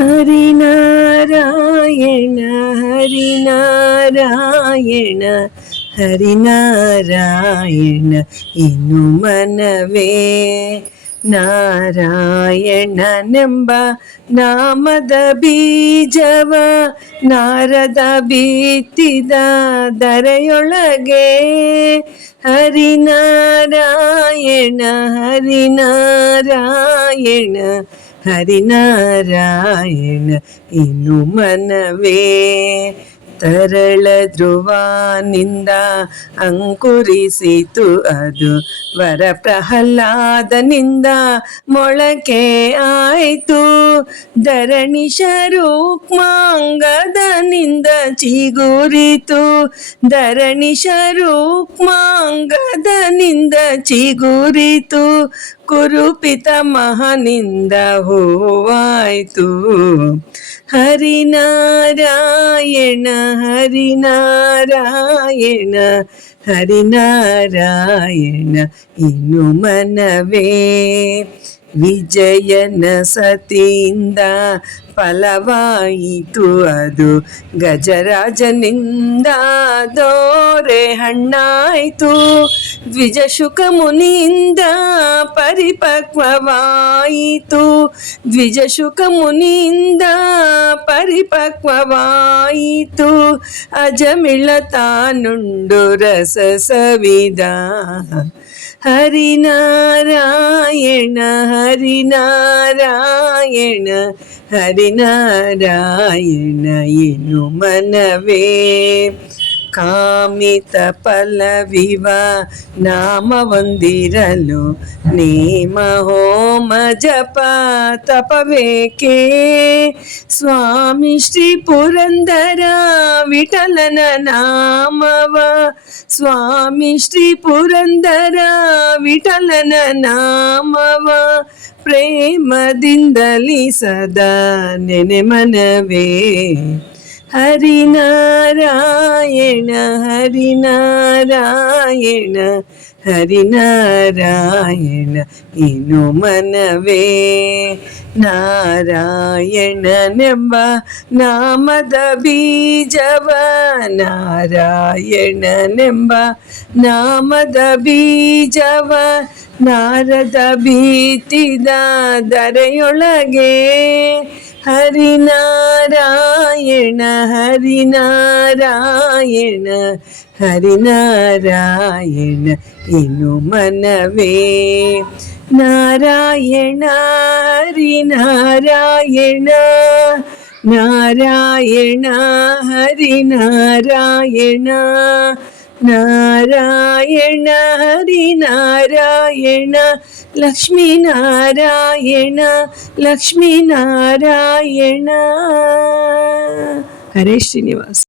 ಹರಿನಾರಾಯಣ ಹರಿನಾರಾಯಣ ಹರಿನಾರಾಯಣ ಇನ್ನು ಮನವೇ ನಾರಾಯಣನೆಂಬ ನಾಮದ ಬೀಜವ ನಾರದ ಬಿತ್ತಿದ ಧರೆಯೊಳಗೆ ಹರಿನಾರಾಯಣ ಹರಿನಾರಾಯಣ ಹರಿನಾರಾಯಣ ಇನ್ನು ಮನವೇ ತರಳ ಧ್ರುವನಿಂದ ಅಂಕುರಿಸಿತು ಅದು ವರ ಪ್ರಹ್ಲಾದನಿಂದ ಮೊಳಕೆ ಆಯಿತು ಧರಣಿ ಶರೂಕ್ಮಾಂಗದನಿಂದ ಚಿಗುರಿತು ಧರಣಿ ಶರೂಕ್ಮಾಂಗದನಿಂದ ಚಿಗುರಿತು ಕುರುಪಿತ ಮಹನಿಂದ ಹೂವಾಯ್ತು ಹರಿನಾರಾಯಣ ಹರಿನಾರಾಯಣ ಹರಿನಾರಾಯಣ ಇನ್ನು ಮನವೇ ವಿಜಯನ ಸತಿಯಿಂದ ಫಲವಾಯಿತು ಅದು ಗಜರಾಜನಿಂದ ದೋರೆ ಹಣ್ಣಾಯಿತು ದ್ವಿಜಶುಕ ಮುನಿಯಿಂದ ಪರಿಪಕ್ವವಾಯಿತು ದ್ವಿಜಶುಕ ಮುನಿಯಿಂದ ಪರಿಪಕ್ವವಾಯಿತು ಅಜಮಿಳ ತಾನುಂಡು ರಸ ಸವಿದ ಹರಿನಾರಾಯಣ ಹರಿನಾರಾಯಣ ಹರಿನಾರಾಯಣ ಇನ್ನು ಮನವೇ ಕಾಮಿತ ಫಲವಿವ ನಾಮವೊಂದಿರಲು ನೇಮ ಹೋಮ ಜಪ ತಪವೇಕೆ ಸ್ವಾಮಿ ಶ್ರೀ ಪುರಂದರ ವಿಠಲನ ನಾಮವ ಸ್ವಾಮಿ ಶ್ರೀ ಪುರಂದರ ವಿಠಲನ ನಾಮವ ಪ್ರೇಮದಿಂದಲಿ ಸದಾ ನೆನೆ ಮನವೇ ಹರಿನಾರಾಯಣ ಹರಿನಾರಾಯಣ ಹರಿನಾರಾಯಣ ಇನ್ನು ಮನವೇ ನಾರಾಯಣನೆಂಬ ನಾಮದ ಬೀಜವ ನಾರಾಯಣನೆಂಬ ನಾಮದ ಬೀಜವ ನಾರದ ಬಿತ್ತಿದ ಧರೆಯೊಳಗೆ ಹರಿನಾರಾಯಣ ಹರಿನಾರಾಯಣ ಹರಿನಾರಾಯಣ ಇನ್ನು ಮನವೇ ನಾರಾಯಣ ಹರಿನಾರಾಯಣ ನಾರಾಯಣ ಹರಿನಾರಾಯಣ ನಾರಾಯಣ ಹರಿನಾರಾಯಣ ಲಕ್ಷ್ಮೀನಾರಾಯಣ ಲಕ್ಷ್ಮೀನಾರಾಯಣ ಹರೇ ಶ್ರೀನಿವಾಸ.